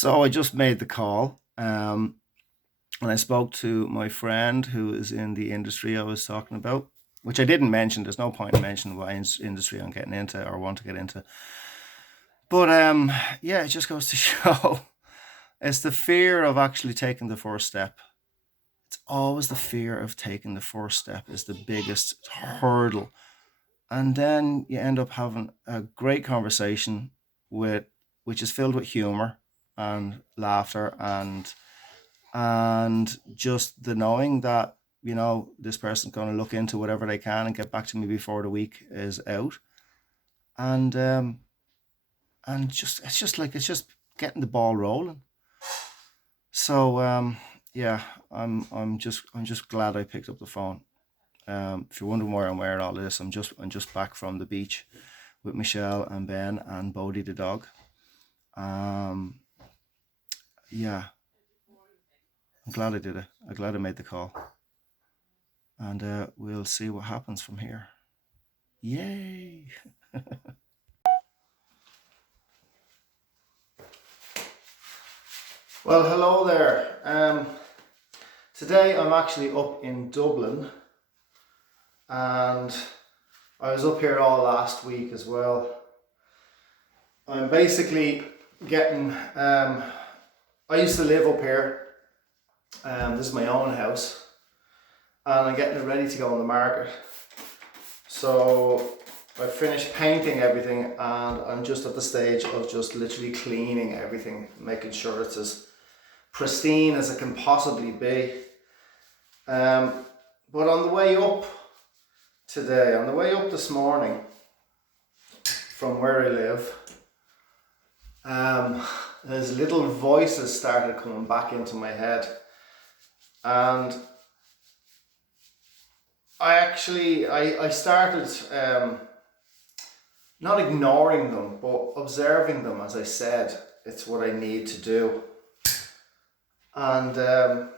So I just made the call, and I spoke to my friend who is in the industry I was talking about, which I didn't mention. There's no point in mentioning what industry I'm getting into or want to get into. But yeah, it just goes to show it's the fear of actually taking the first step. It's always the fear of taking the first step is the biggest hurdle. And then you end up having a great conversation with which is filled with humor and laughter and just the knowing that this person's going to look into whatever they can and get back to me before the week is out, and just it's just getting the ball rolling. So yeah, I'm just glad I picked up the phone. If you're wondering why I'm wearing all this, I'm just back from the beach with Michelle and Ben and Bodie the dog. um yeah, I'm glad I did it. I'm glad I made the call, and we'll see what happens from here. Yay! Well, hello there. Today I'm actually up in Dublin, and I was up here all last week as well. I'm basically getting. I used to live up here. This is my own house, and I'm getting it ready to go on the market. So I finished painting everything, and I'm just at the stage of just literally cleaning everything, making sure it's as pristine as it can possibly be. But on the way up today, on the way up this morning from where I live, there's little voices started coming back into my head, and I started not ignoring them, but observing them. As I said, it's what I need to do. And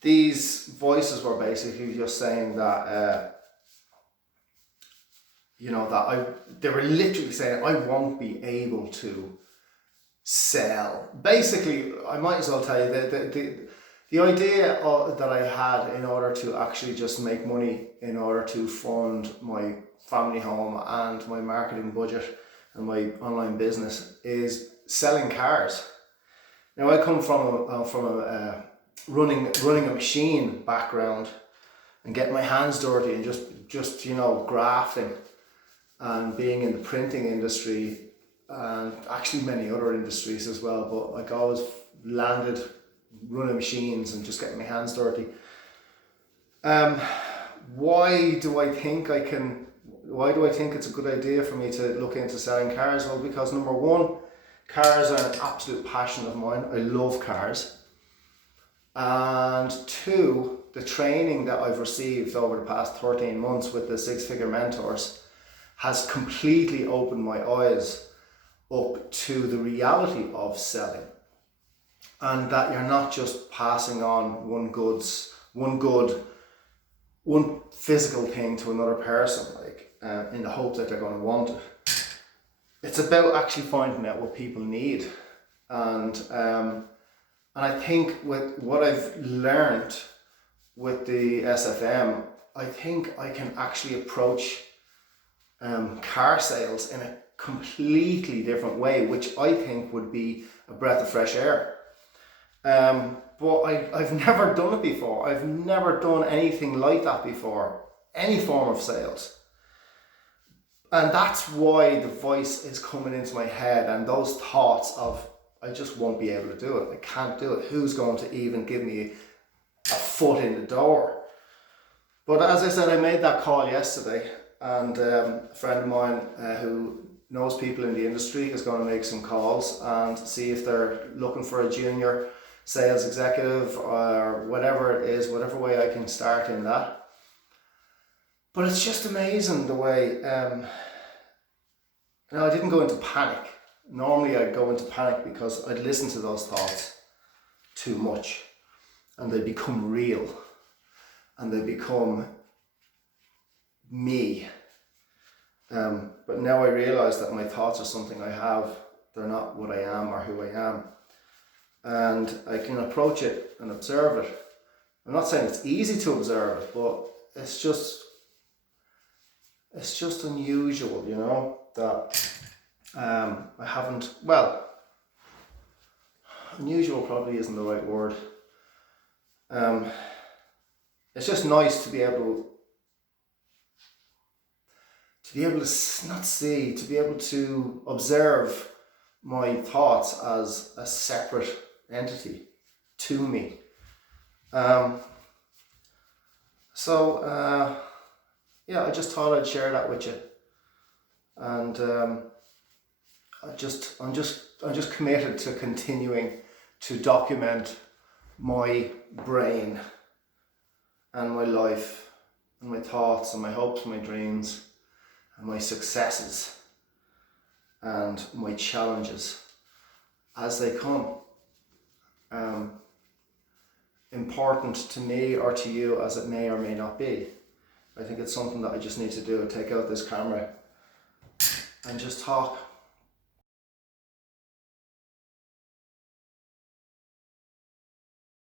these voices were basically just saying that, they were literally saying, I won't be able to sell. Basically, I might as well tell you that the idea that I had in order to actually just make money, in order to fund my family home and my marketing budget and my online business, is selling cars. Now, I come from a running a machine background and getting my hands dirty and just grafting and being in the printing industry and actually many other industries as well. But like, I always landed running machines and just getting my hands dirty. Why do I think it's a good idea for me to look into selling cars? Well, because number one, cars are an absolute passion of mine. I love cars. And two, the training that I've received over the past 13 months with the Six Figure Mentors has completely opened my eyes up to the reality of selling, and that you're not just passing on one physical thing to another person, in the hope that they're going to want it. It's about actually finding out what people need, and I think with what I've learned with the SFM, I think I can actually approach car sales in a completely different way, which I think would be a breath of fresh air. But I've never done it before. I've never done anything like that before, any form of sales. And that's why the voice is coming into my head, and those thoughts of, I just won't be able to do it. I can't do it. Who's going to even give me a foot in the door? But as I said, I made that call yesterday, and a friend of mine who knows people in the industry is going to make some calls and see if they're looking for a junior sales executive or whatever it is, whatever way I can start in that. But it's just amazing the way, I didn't go into panic. Normally I'd go into panic because I'd listen to those thoughts too much, and they become real, and they become me. But now I realize that my thoughts are something I have They're not what I am or who I am. And I can approach it and observe it. I'm not saying it's easy to observe it, but it's just unusual, you know, that I haven't, well, unusual probably isn't the right word. It's just nice to be able to observe my thoughts as a separate entity to me. Yeah, I just thought I'd share that with you, and I'm just committed to continuing to document my brain and my life and my thoughts and my hopes and my dreams and my successes and my challenges as they come. Important to me or to you as it may or may not be. I think it's something that I just need to do, take out this camera and just talk.